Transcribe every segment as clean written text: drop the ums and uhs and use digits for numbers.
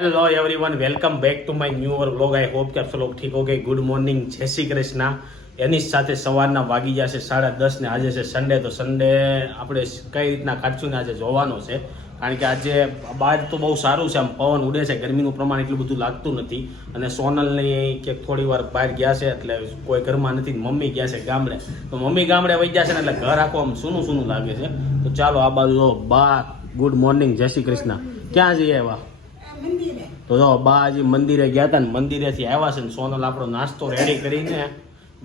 Hello everyone, welcome back to my new our vlog. I hope कि आप सब लोग ठीक हो गए। गुड मॉर्निंग, जय શ્રી કૃષ્ણ। એની સાથે સવારના વાગી જશે 10:30 ને આજે છે સન્ડે। તો સન્ડે આપણે કઈ રીતના કાઢશું ને આજે જોવાનો છે, કારણ કે આજે બહાર તો બહુ સારું છે, આમ પવન ઉડે છે, ગરમીનું પ્રમાણ એટલું બધું લાગતું નથી। અને સોનલની કે થોડી વાર બહાર ગયા છે એટલે કોઈ ઘરમાં નથી, મમ્મી ગયા છે ગામડે। તો મમ્મી ગામડે વહી ગયા છે ને એટલે ઘર આખું આમ સૂનું સૂનું લાગે છે। તો ચાલો આ બાજુ બા ગુડ મોર્નિંગ, જય શ્રી કૃષ્ણ। ક્યાં જઈએ એવા? તો જો બા હજી મંદિરે ગયા હતા ને મંદિરેથી આવ્યા છે ને સોનલ આપણો નાસ્તો રેડી કરીને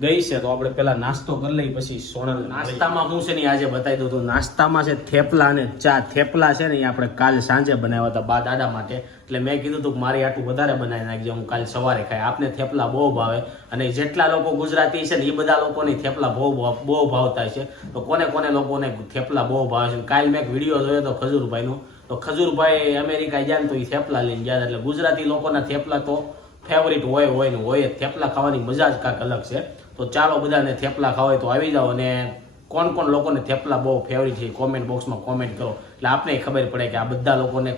ગઈ છે। તો આપણે પેલા નાસ્તો કરી લઈએ પછી સોનલ નાસ્તામાં શું છે ને આજે બતાવી દઉં। તો નાસ્તામાં છે થેપલા અને ચા। થેપલા છે ને એ આપણે કાલ સાંજે બનાવ્યા હતા બા દાદા માટે, એટલે મેં કીધું હતું કે મારી આટલું વધારે બનાવી નાખજે, હું કાલ સવારે ખાય। આપને થેપલા બહુ ભાવે અને જેટલા લોકો ગુજરાતી છે ને એ બધા લોકોની થેપલા બહુ ભાવતા છે। તો કોને લોકોને થેપલા બહુ ભાવે છે। કાલ મેં એક વિડીયો જોયો હતો ખજૂરભાઈનો, તો ખજૂરભાઈ અમેરિકા ગયા ને તો એ થેપલા લઈને ગયા, એટલે ગુજરાતી લોકોના થેપલા તો ફેવરિટ હોય ને હોય। થેપલા ખાવાની મજા જ કાંઈક અલગ છે। તો ચાલો બધાને થેપલા ખાવા હોય તો આવી જાઓ, અને કોણ લોકોને થેપલા બહુ ફેવરિટ છે કોમેન્ટ બોક્સમાં કોમેન્ટ કરો, એટલે આપને ખબર પડે કે આ બધા લોકોને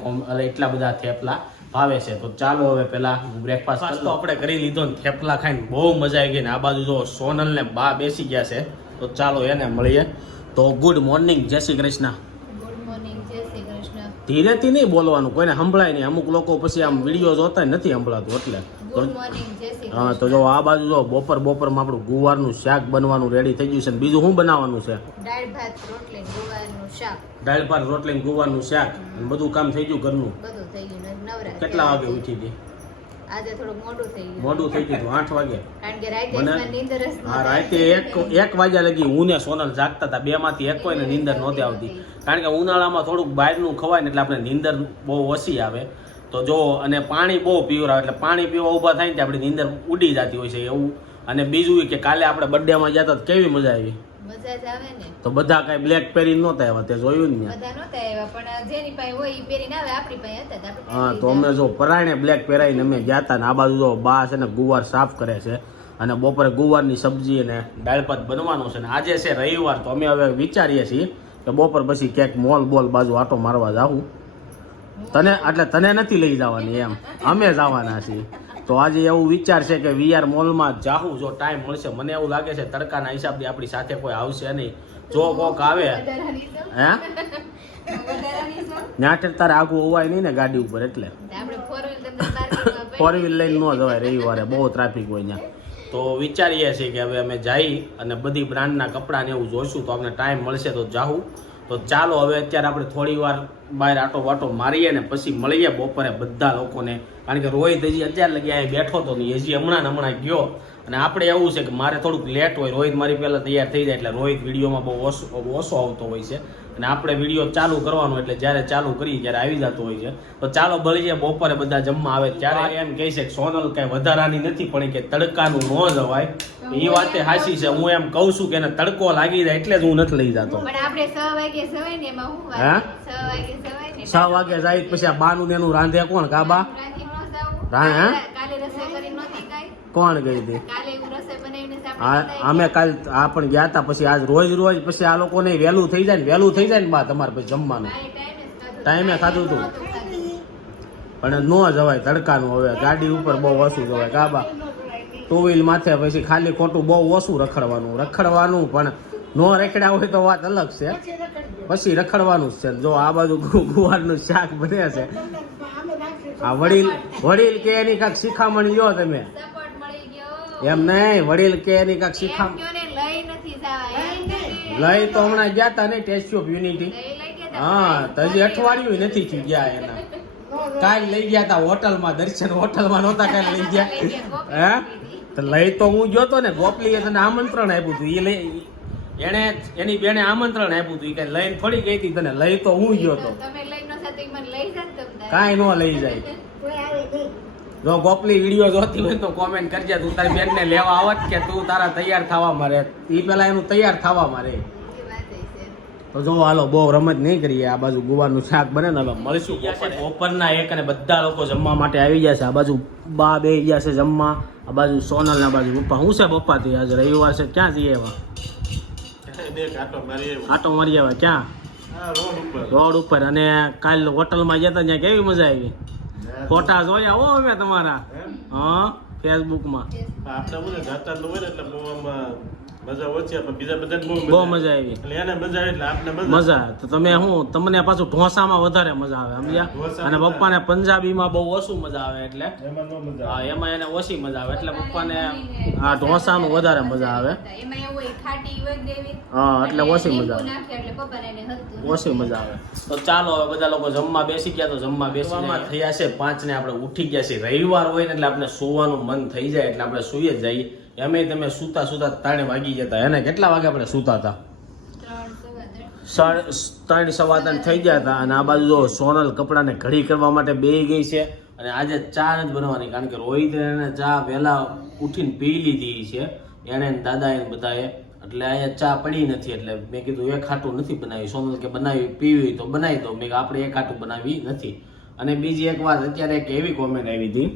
એટલા બધા થેપલા ભાવે છે। તો ચાલો હવે પેલા બ્રેકફાસ્ટ તો આપણે કરી લીધો ને થેપલા ખાઈને બહુ મજા આવી ગઈ ને આ બાજુ જો સોનલ ને બા બેસી ગયા છે। તો ચાલો એને મળીએ। તો ગુડ મોર્નિંગ, જય શ્રી કૃષ્ણ। ધીરેથી નહીં બોલવાનું, કોઈને સંભળાય નહીં, અમુક લોકો પછી આમ વિડીયો જોતા નથી સંભળાતું એટલે। હા, તો જો આ બાજુ જો બપોરમાં આપણું ગુવારનું શાક બનવાનું રેડી થઈ ગયું છે ને બીજું શું બનાવવાનું છે? દાળ ભાત રોટલી ગુવારનું શાક, બધું કામ થઈ ગયું ઘરનું? કેટલા વાગે ઉઠી હતી? આજે થોડું મોડું થઈ ગયું 8 વાગે, કારણ કે રાતે હા રાતે 1 વાગ્યા લગી હું ને સોનલ જાગતા હતા, 2 માંથી એક કોઈને નીંદર નહોતી આવતી, કારણ કે ઉનાળામાં થોડુંક બહારનું ખવાય ને એટલે આપણે નીંદર બહુ ઓછી આવે। તો જો અને પાણી બહુ પીવરાવે, એટલે પાણી પીવા ઊભા થાય ને આપણી નીંદર ઉડી જતી હોય છે એવું। અને બીજું કે કાલે આપણે બર્થડેમાં ગયા હતા કેવી મજા આવી? મજા જ આવે ને। તો બધા કઈ બ્લેક પહેરીને નહોતા આવ્યા, તે જોયું ને? બધા નહોતા આવ્યા, પણ જેની પાસે હોય ઈ પહેરીને આવે, આપણી પાસે હતા તો હા, તો અમે જો પરાણે બ્લેક પહેરાઈને અમે ગયા હતા ને આ બાજુ જો બા છે ને ગુવાર સાફ કરે છે, અને બપોરે ગુવારની સબ્જી અને દાળ ભાત બનવાનું છે। ને આજે છે રવિવાર, તો અમે હવે વિચારીએ છીએ કે બપોર પછી ક્યાંક મોલ બાજુ આટો મારવા જાવું। તને નથી લઈ જવાની એમ, અમે જવાના છીએ। તો આજે એવું વિચાર છે કે વીઆર મોલમાં જાહું જો ટાઈમ મળશે। મને એવું લાગે છે તડકાના હિસાબથી આપણી સાથે કોઈ આવશે નહીં, જો કોક આવે હે ત્યાં તારે આગું હોવાય નહીં ને ગાડી ઉપર, એટલે 4 વ્હીલ લઈને ન જવાય રવિવારે, બહુ ટ્રાફિક હોય ત્યાં। તો વિચારીએ છીએ કે હવે અમે જઈ અને બધી બ્રાન્ડના કપડાં ને એવું જોઈશું, તો અમને ટાઈમ મળશે તો જાહું। તો ચાલો હવે અત્યારે આપણે થોડી વાર બહાર આટો મારીએ ને પછી મળીએ બપોરે બધા લોકોને, કારણ કે રોહિત હજી અત્યારે લગી અહીંયા બેઠો હતો નહીં, હજી હમણાં ગયો। અને આપણે એવું છે કે મારે થોડુંક લેટ હોય, રોહિત મારી પહેલાં તૈયાર થઈ જાય, એટલે રોહિત વિડીયોમાં બહુ ઓછો આવતો હોય છે, અને આપણે વિડીયો ચાલુ કરવાનો એટલે જ્યારે ચાલુ કરીએ ત્યારે આવી જતો હોય છે। તો ચાલો મળીએ બપોરે બધા જમવા આવે ત્યારે। એમ કહે છે કે સોનલ કાંઈ વધારાની નથી પણ કે તડકાનું ન જવાય, એ વાતે હાચી છે। હું એમ કહું છું કે એને તડકો લાગી જાય એટલે જ હું નથી લઈ જતો। 6 વાગે જાય પછી આ બાનું એનું રાંધે કોણ? કાબા કોણ ગઈ હતી? અમે કાલ આ પણ ગયા હતા, પછી આજ રોજ પછી આ લોકોને વહેલું થઈ જાય ને બા તમારે પછી જમવાનું ટાઈમે ખાધું હતું, પણ ન જવાય તડકાનું। હવે ગાડી ઉપર બહુ ઓછું જવાય કાબા, 2 વ્હીલ માથે પછી ખાલી ખોટું બહુ ઓછું રખડવાનું પણ ન રખડ્યા હોય તો વાત અલગ છે, પછી રખડવાનું જ છે। જો આ બાજુ ગુવારનું શાક બને છે, આ વડીલ કે એની કાંઈક શિખામણ લ્યો તમે, એમ નહીં વડીલ કે એની કાંઈક શિખામણ લઈ તો હમણાં ગયા હતા ને ટેસ્ટ ઓફ યુનિટી, હા તો હજી અઠવાડિયું નથી થયું ગયા એના, કાલ લઈ ગયા હતા હોટલમાં, દર્શન હોટલમાં નહોતા કાલ લઈ ગયા હે? તો લઈ તો હું ગયો તો ને, ગોપલીએ તને આમંત્રણ આપ્યું હતું, એને એની બેને આમંત્રણ આપ્યું હતું, કે લઈને થોડી ગઈ હતી તને, લઈ તો હું ગયો તો, કાંઈ ન લઈ જાય। જો ગોપલી વિડીયો જોતી હોય તો કોમેન્ટ કરજે, તું તારી બેનને લેવા આવત કે તું તારા તૈયાર થવા મારે, એ પેલા એનું તૈયાર થવા મારે। તો જો હાલો બહુ રમત નહીં કરીએ, આ બાજુ ગુવારનું શાક બને ને હવે મળશું બપોરના 1 અને બધા લોકો જમવા માટે આવી ગયા છે। આ બાજુ બા બે ગયા છે જમવા, આ બાજુ સોનલ ના બાજુ પપ્પા। શું છે પપ્પા થી આજે રવિવાર છે, ક્યાં જઈએ એવા? આટો મારી આવ્યા ક્યાં? રોડ ઉપર। અને કાલ હોટલમાં ગયા હતા ત્યાં કેવી મજા આવી? ફોટા જોયા હો અમે તમારા હા ફેસબુકમાં આપણે બધે જાતા જ હોય ને એટલે બહુ આમાં મજા ઓછી આવે, પણ બીજા બધા બહુ મજા આવી એટલે એને મજા આવે એટલે આપણે મજા તો તમે તમને પાછું ઢોસામાં વધારે મજા આવે સમજ્યા અને પપ્પાને પંજાબીમાં બહુ ઓછું મજા આવે એટલે એમાં ન મજા હા એમાં એને ઓછી મજા આવે એટલે પપ્પાને આ ઢોસાનું વધારે મજા આવે એમાં એવું હોય ખાટી વગ દેવી હા એટલે ઓછી મજા આવે નાખે એટલે પપ્પાને એને હતું ઓછી મજા આવે તો ચાલો હવે બધા લોકો જમવા બેસી ગયા તો જમવા બેસવામાં થયા છે 5 ને આપણે ઉઠી ગયા છે રવિવાર હોય ને એટલે આપણે સુવાનું મન થઈ જાય એટલે આપણે સુઈ જ જઈએ એમે તમે સુતા 3 વાગી જતા એને કેટલા વાગે આપણે સુતા હતા 3:15 થઈ ગયા હતા અને આ બાજુ જો સોનલ કપડાને ઘડી કરવા માટે બેહી ગઈ છે અને આજે ચા જ બનવાની કારણ કે રોહિત એને ચા વહેલા ઉઠીને પી લીધી છે એને દાદા એને બધાએ એટલે અહીંયા ચા પડી નથી એટલે મેં કીધું એક ખાટું નથી બનાવી સોનલ કે બનાવી પીવી તો બનાવી દો મેં આપણે એક ખાટું બનાવી નથી અને બીજી એક વાત અત્યારે એક એવી કોમેન્ટ આવી હતી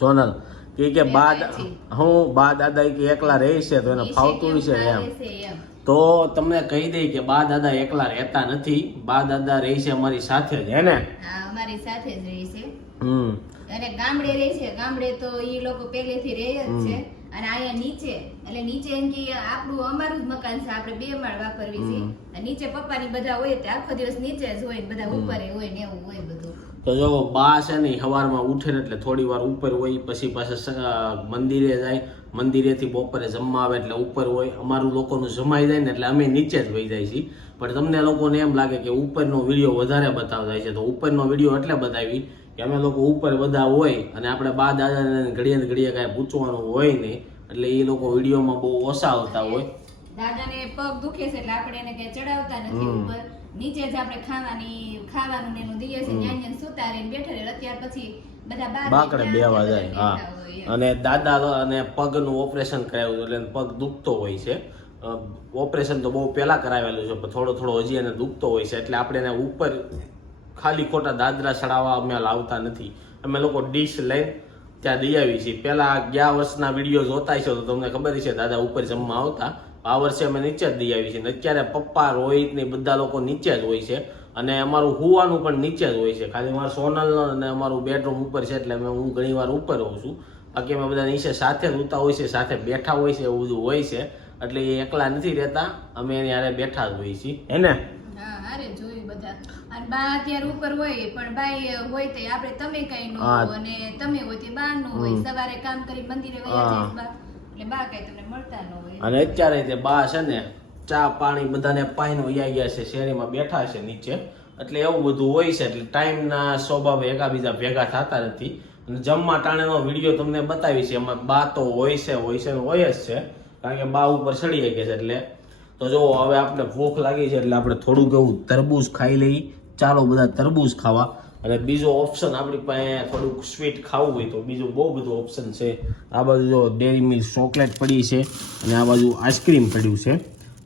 સોનલ કે બા દાદા કે એકલા રહે છે તો એને ફાવતું છે એમ તો તમને કહી દઈ કે બા દાદા એકલા રહેતા નથી બા દાદા રહે છે અમારી સાથે જ હે ને અમારી સાથે જ રહે છે અને ગામડે રહે છે ગામડે તો ઈ લોકો પહેલેથી રહે જ છે અને અહીંયા નીચે એટલે નીચે એમ કે આપણું અમારું જ મકાન છે આપણે 2 માળ વાપરવી છે અને નીચે પપ્પાની બધા હોય તે આખો દિવસ નીચે જ હોય બધા ઉપર હોય ને એવું હોય બધું તો જો બા છે ને સવારમાં ઉઠે ને એટલે થોડી વાર ઉપર હોય પછી પાછા મંદિરે જાય મંદિરેથી બપોરે જમવા આવે એટલે ઉપર હોય અમારું લોકોનું જમાઈ જાય ને એટલે અમે નીચે જ વહી જાય છીએ પણ તમને લોકોને એમ લાગે કે ઉપરનો વિડીયો વધારે બતાવતા છે તો ઉપરનો વિડીયો એટલે બતાવી કે અમે લોકો ઉપર બધા હોય અને આપણે બા દાદાને ઘડીએ ને ઘડીએ કાંઈ પૂછવાનું હોય નહીં એટલે એ લોકો વિડીયોમાં બહુ ઓછા આવતા હોય દાદાને પગ દુખે છે એટલે આપણે એને કઈ ચડાવતા નથી ઉપર નીચે જ આપણે ખાવાનું ને એનું દઈએ છે ન્યાન્યન સુતારીને બેઠા રહે અત્યાર પછી બધા બાકડે બેવા જાય હા અને દાદા અને પગનું ઓપરેશન કરાવ્યું એટલે પગ દુખતો હોય છે ઓપરેશન તો બહુ પહેલા કરાવેલું છે પણ થોડો હજી એને દુખતો હોય છે એટલે આપણે એને ઉપર ખાલી ખોટા દાદરા ચડાવવા અમે લાવતા નથી અમે લોકો ડીશ લઈને ત્યાં દઈ આવી છીએ પહેલા ગયા વર્ષના વિડીયો જોતા છો તો તમને ખબર છે દાદા ઉપર જમવા આવતા આ વર્ષે અમે નીચે જ દઈ આવી છીએ અત્યારે પપ્પા રોહિત ને બધા લોકો નીચે જ હોય છે અને અમારું હુવાનું પણ નીચે જ હોય છે ખાલી અમારા સોનલ અને અમારું બેડરૂમ ઉપર છે એટલે હું ઘણી વાર ઉપર હોઉં છું બાકી અમે બધા નીચે સાથે જ ઉતા હોય છે સાથે બેઠા હોય છે એવું બધું હોય છે એટલે એ એકલા નથી રહેતા અમે એની હારે બેઠા જ હોય છીએ હે ને હા હારે જોયું બધા અને બા અત્યારે ઉપર હોય પણ બાઈ હોય તે આપણે તમે કઈ નો અને તમે હોય તે બા નો હોય સવારે કામ કરી મંદિરે વયા જાય બા એટલે બા કઈ તમને મળતા ન હોય અને અત્યારે તે બા છે ને ચા પાણી બધાને પાઈને વયા ગયા છે શેરીમાં બેઠા છે નીચે એટલે એવું બધું હોય છે એટલે ટાઈમના સ્વભાવે એકાબીજા ભેગા થતા નથી અને જમવા ટાણેનો વિડીયો તમને બતાવી છે એમાં બા તો હોય છે હોય જ છે કારણ કે બા ઉપર ચડી જાય છે એટલે તો જો હવે આપણે ભૂખ લાગી છે એટલે આપણે થોડુંક એવું તરબૂચ ખાઈ લઈ ચાલો બધા તરબૂચ ખાવા અને બીજો ઓપ્શન આપણી પાસે થોડુંક સ્વીટ ખાવું હોય તો બીજું બહુ બધું ઓપ્શન છે આ બાજુ જો ડેરી મિલ્ક ચોકલેટ પડી છે અને આ બાજુ આઈસ્ક્રીમ પડ્યું છે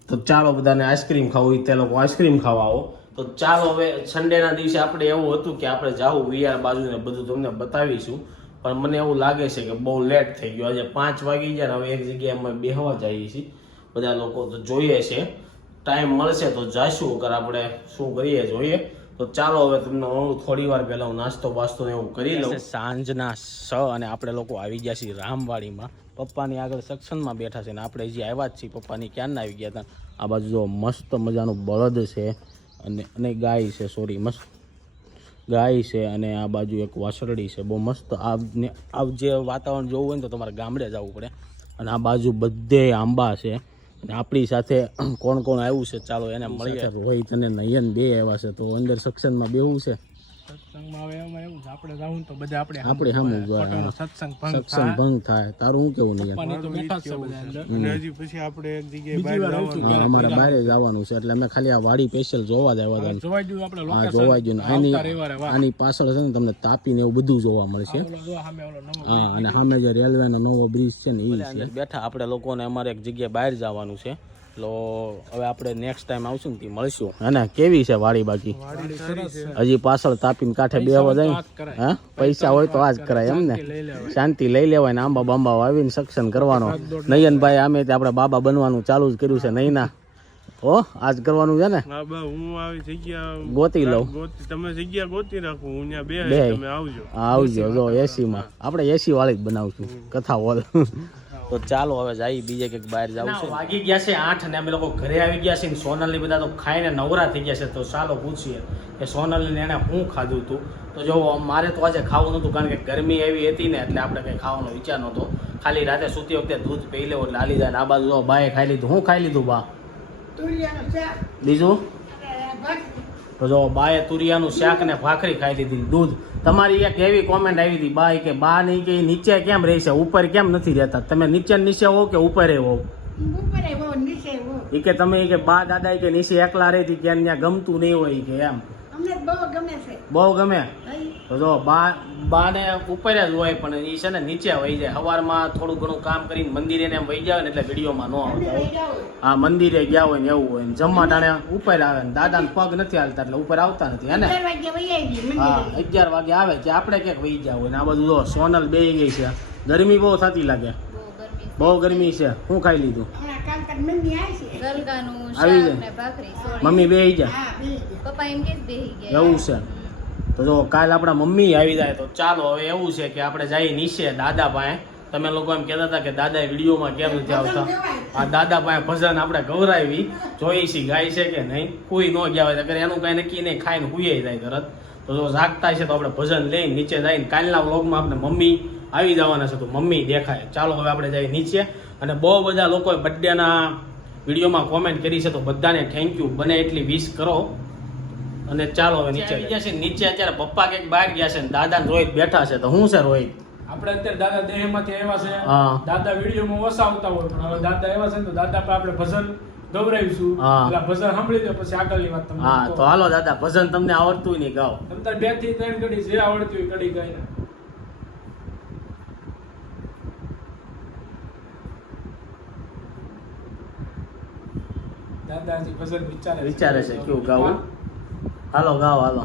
તો ચાલો બધાને આઈસ્ક્રીમ ખાવું હોય તે લોકો આઈસ્ક્રીમ ખાવા આવો તો ચાલો હવે સન્ડેના દિવસે આપણે એવું હતું કે આપણે જાવું વિયાર બાજુ ને બધું તમને બતાવીશું પણ મને એવું લાગે છે કે બહુ લેટ થઈ ગયું આજે 5 વાગી ગયા હવે એક જગ્યાએ અમે બેહવા જઈએ છીએ બધા લોકો તો જોઈએ છે ટાઈમ મળશે તો જઈશું અગર આપણે શું કરીએ જોઈએ તો ચાલો હવે તમને હું થોડી વાર પહેલા નાસ્તો બાસ્તો ને એવું કરી લઉં સાંજના 6 અને આપણે લોકો આવી ગયા છીએ રામવાડીમાં પપ્પાની આગળ સેક્શનમાં બેઠા છે ને આપણે હજી આવ્યા જ છીએ પપ્પાની ક્યારના આવી ગયા હતા આ બાજુ જો મસ્ત મજાનું બળદ છે અને ગાય છે સોરી મસ્ત ગાય છે અને આ બાજુ એક વાસરડી છે બહુ મસ્ત આ જે વાતાવરણ જોવું હોય ને તો તમારે ગામડે જવું પડે અને આ બાજુ બધે આંબા છે અને આપણી સાથે કોણ કોણ આવ્યું છે ચાલો એને મળીએ રોહિત અને નયન બે આવ્યા છે તો અંદર સેક્શનમાં બેવું છે સત્સંગ ભંગ થાય તારું શું કેવું નહીં અમારે બહાર જવાનું છે એટલે અમે ખાલી આ વાડી સ્પેશિયલ જોવા જ આવ્યા હતા જોવાઈ ગયું આની પાછળ છે ને તમને તાપી ને એવું બધું જોવા મળશે હા અને સામે જે રેલવે નો નવો બ્રિજ છે ને એ છે બેઠા આપણે લોકોને અમારે એક જગ્યાએ બહાર જવાનું છે તો હવે આપણે નેક્સ્ટ ટાઈમ આવશું ને મળશું હે ને કેવી છે વાડી બાકી હજી પાછળ તાપીને કાંઠે બેહવા જાય હા પૈસા હોય તો આ જ કરાય એમ ને શાંતિ લઈ લેવાય ને આંબા બાંબા આવીને સક્ષન કરવાનો નયનભાઈ અમે આપણે બાબા બનવાનું ચાલુ જ કર્યું છે નહીં ના હો આજ કરવાનું છે ને હા બા હું આવી જગ્યા ગોતી લઉં તમે જગ્યા ગોતી રાખો હું ત્યાં બે બે. તમે આવજો આવજો જો એસી માં આપણે એસી વાળી જ બનાવશું કથા હોલ તો ચાલો હવે જઈ બીજે કંઈક બહાર જાવ છે વાગી ગયા છે 8 અને અમે લોકો ઘરે આવી ગયા છે સોનલ ની બધા તો ખાઈને નવરા થઈ ગયા છે તો ચાલો પૂછીએ કે સોનલ ને એને શું ખાધું હતું તો જો મારે તો આજે ખાવું નતું કારણ કે ગરમી એવી હતી ને એટલે આપણે કંઈ ખાવાનો વિચાર નહોતો ખાલી રાતે સૂતી વખતે દૂધ પી લેવું એટલે હાલી જાય ને આ બાજુ બાએ ખાઈ લીધું હું ખાઈ લીધું બા બીજું તો જો બાએ તુરિયાનું શાક ને ભાખરી ખાઈ લીધી દૂધ તમારી એક એવી કોમેન્ટ આવી હતી બા કે બા નહીં કે નીચે કેમ રહેશે ઉપર કેમ નથી રહેતા તમે નીચે હો કે ઉપર હો એ કે તમે કે બા દાદા કે નીચે એકલા રહેતી કે ત્યાં ગમતું નહીં હોય કે એમ બહુ ગમે તો જો બા ને ઉપર જ હોય પણ એ છે ને નીચે વહી જાય સવારમાં થોડું ઘણું કામ કરીને મંદિરે ને એમ વહી જાય ને એટલે વિડીયોમાં ન આવતા હોય હા મંદિરે ગયા હોય ને એવું હોય ને જમવા ટાણે ઉપર આવે ને દાદા ને પગ નથી હાલતા એટલે ઉપર આવતા નથી હે ને હા 11 વાગે આવે કે આપણે ક્યાંક વહી ગયા હોય ને આ બધું જો સોનલ બેહી ગઈ છે ગરમી બહુ થતી લાગે બહુ ગરમી છે શું ખાઈ લીધું આવી જાય મમ્મી બેહી જાય એવું છે તો જો કાલ આપણા મમ્મી આવી જાય તો ચાલો હવે એવું છે કે આપણે જઈએ નીચે દાદા પાસે તમે લોકો એમ કહેતા હતા કે દાદા વિડીયોમાં કેમ નથી આવતા આ દાદા પાસે ભજન આપણે ગૌરાવી જોઈ છીએ ગાય છે કે નહીં કોઈ ન ગયા હોય તો એનું કાંઈ નક્કી નહીં ખાઈને હુઈ જાય તરત તો જો જાગતા છે તો આપણે ભજન લઈને નીચે જઈને કાલના વ્લોગમાં આપણે મમ્મી આવી જવાના છે તો મમ્મી દેખાય ચાલો હવે આપણે જઈએ નીચે અને બહુ બધા લોકોએ બર્થડેના વિડીયોમાં કોમેન્ટ કરી છે તો બધાને થેન્ક યુ બને એટલી વિશ કરો અને ચાલો હવે નીચે ગયા છે નીચે અત્યારે પપ્પા કંઈક બહાર ગયા છે ને દાદા ને રોહિત બેઠા છે તો શું છે રોહિત આપણે અત્યારે દાદા દેહમાંથી આવ્યા છે હા દાદા વિડીયોમાં ઓછા આવતા હોય પણ હવે દાદા આવ્યા છે ને તો દાદા પર આપણે ભજન ગૌરાવીશું હા. એટલે ભજન સાંભળી દો પછી આગળની વાત તમને હા તો હાલો દાદા ભજન તમને આવડતું નહીં ગાઓ તમ તાર 2 થી 3 ઘડી જે આવડતી હોય ઘડી ગાઈને દાદાજી ભજન વિચારે છે કેવું ગાવું હાલો ગાઓ હાલો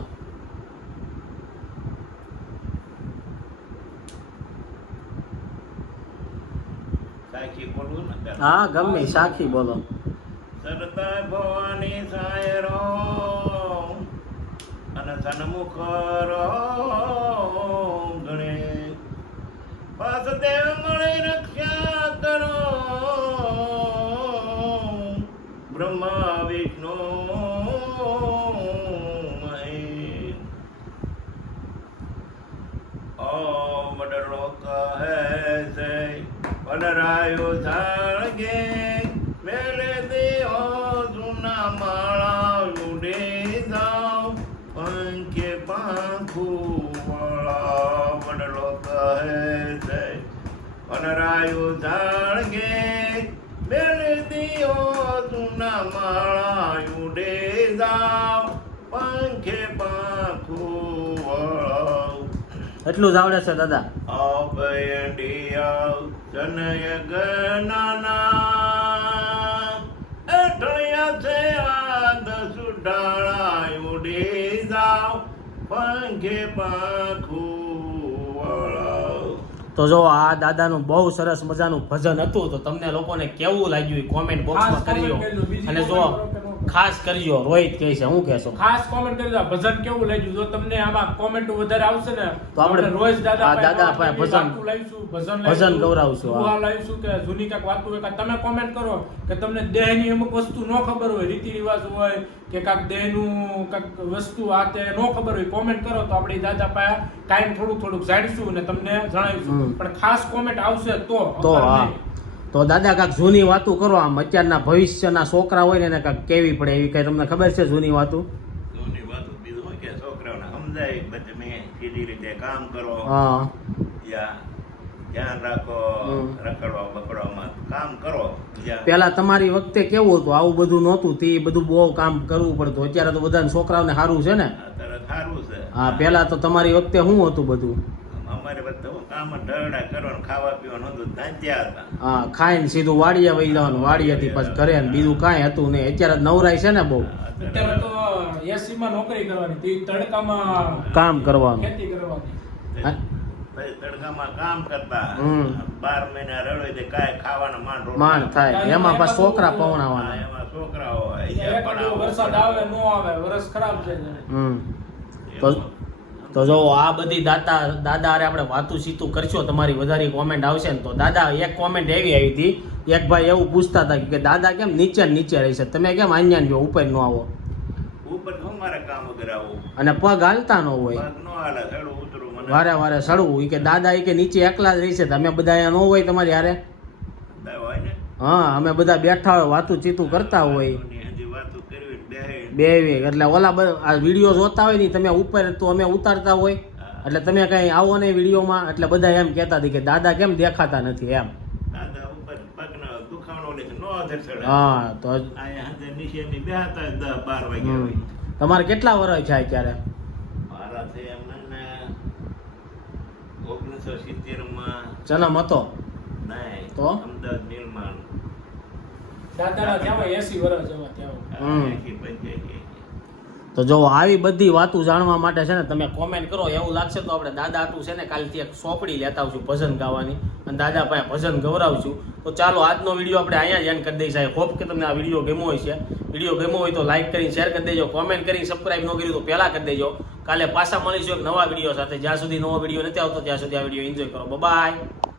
સાચી બોલવું ને હા ગમે સાખી બોલો સરતા ભવાની સાયરો અને સન્મુખ રો ગણે વાસુદેવ મળે રક્ષા કરો બ્રહ્મા વિષ્ણુ મહેશ ઓમ વડલોક હે સે વનરાયો જાણગે મેલે દેઓ જૂના માળા ઉડે જાઓ પંખે પાંખુ વાળા વડલોક હે સે વનરાયો જાણગે મેલે દેઓ જૂના માળા ઉડે જાઓ પંખે પાંખુ વાળા એટલું જ આવડે છે દાદા અભયંડિયા જનય ગનાના અઠળિયા છે આદ સુડાળા ઉડી જાઓ પંખે પાંખું વાળા તો જો આ દાદાનું બહુ સરસ મજાનું ભજન હતું તો તમને લોકોને કેવું લાગ્યું કોમેન્ટ બોક્સમાં કરજો અને જો ખાસ કરજો રોહિત કહે છે હું કહેશો ખાસ કોમેન્ટ કરજો આ ભજન કેવું લાગ્યું જો તમને આમાં કોમેન્ટ વધારે આવશે ને તો આપણે રોજ દાદા આ દાદા પાસે ભજન ભજન ગૌરાવશું હા. લાવીશું કે જૂની કાંઈક વાતો હોય કાંઈક તમે કોમેન્ટ કરો કે તમને દેહની અમુક વસ્તુ ન ખબર હોય રીતિ રિવાજ હોય કે કાંઈક દેહનું કાંઈક વસ્તુ આ તે ન ખબર હોય કોમેન્ટ કરો તો આપણે ઈ દાદા પાસે કાંઈ થોડુંક જાણીશું અને તમને જણાવીશું પણ ખાસ કોમેન્ટ આવશે તો હા તો દાદા કાંઈક જૂની વાતો કરો આમ અત્યારના ભવિષ્યના છોકરા હોય ને એને કાંઈક કેવી પડે એવી કઈ તમને ખબર છે જૂની વાતો જૂની વાતો બીજું હોય કે છોકરાઓને સમજાય કે તમે સીધી રીતે કામ કરો હા યા ધ્યાન રાખો રખડવા બકડવામાં કામ કરો જ્યાં પેલા તમારી વખતે કેવું હતું આવું બધું નહોતું તે બધું બહુ કામ કરવું પડતું અત્યારે તો બધા છોકરાઓને સારું છે ને અત્યારે સારું છે હા પેલા તો તમારી વખતે શું હતું બધું અમારે બધા કામ ઢળડા કરવાનું ખાવા પીવાનું હતું તાંત્યા હતા હા ખાઈને સીધું વાડીએ વહી જવાનું વાડીએથી પછી ઘરે ને બીજું કાંઈ હતું નહીં અત્યારે નવરાય છે ને બહુ અત્યારે તો એસી માં નોકરી કરવાની તે તડકામાં કામ કરવાનું ખેતી કરવાની હા? પછી તડકામાં કામ કરતા હમ. 12 મહિના રડો તે કાંઈ ખાવાનું માંડ રોટલા. માંડ થાય એમાં પાછા છોકરા હા, પવણાવાના એમાં છોકરાઓ હોય એક દિવસ વરસાદ આવે નો આવે વરસ ખરાબ છે તો જો આ બધી દાદા હારે આપણે વાતું સીતું કરશો તમારી વધારે કોમેન્ટ આવશે ને તો દાદા એક કોમેન્ટ એવી આવી હતી એક ભાઈ એવું પૂછતા હતા કે દાદા કેમ નીચે ને નીચે રહેશે તમે કેમ આન્યા જો ઉપર ન આવો ઉપર હું મારે કામ વગર આવું અને પગ હાલતા ન હોય પગ નો હાલે ચડવું ઉતરવું મને વારે વારે સડવું ઈ કે દાદા ઈ કે નીચે એકલા જ રહેશે તમે બધા અહીંયા ન હોય તમારી હારે દાવ હોય ને હા અમે બધા બેઠા હોય વાતું ચીતું કરતા હોય એની હજી વાતો કરવી બે એટલે ઓલા આ વિડીયો જોતા હોય ને તમે ઉપર તો અમે ઉતારતા હોય એટલે તમે કઈ આવો નહીં વિડીયોમાં એટલે બધા એમ કહેતા હતી કે દાદા કેમ દેખાતા નથી એમ દાદા ઉપર પગનો દુખાવાનો ને નો આધાર ચડે હા તો અહીંયા હાથે નીચે ની બેહતા 10-12 વાગ્યા હોય તમારે કેટલા વર્ષ છે અત્યારે મારા છે એમને 1970 માં જન્મ હતો નહીં તો? અમદાવાદ નિર્માણ દાદાના ત્યાં 80 વર્ષ જેવા ત્યાં 85. તો જો આવી બધી વાતો જાણવા માટે છે ને તમે કોમેન્ટ કરો એવું લાગશે તો આપણે દાદા આટલું છે ને કાલથી એક સોપડી લેતા આવશું ભજન ગાવાની અને દાદા પાસે ભજન ગવરાવશું તો ચાલો આજનો વિડીયો આપણે અહીંયા જ એન્ડ કરી દઈશું આઈ હોપ કે તમને આ વિડીયો ગમ્યો હોય છે વિડીયો ગમ્યો હોય તો લાઈક કરીને શેર કરી દેજો કોમેન્ટ કરીને સબસ્ક્રાઇબ ન કર્યું તો પહેલા કરી દેજો કાલે પાછા મળીશું એક નવા વિડીયો સાથે જ્યાં સુધી નવો વિડીયો નથી આવતો ત્યાં સુધી આ વિડીયો એન્જોય કરો બાય.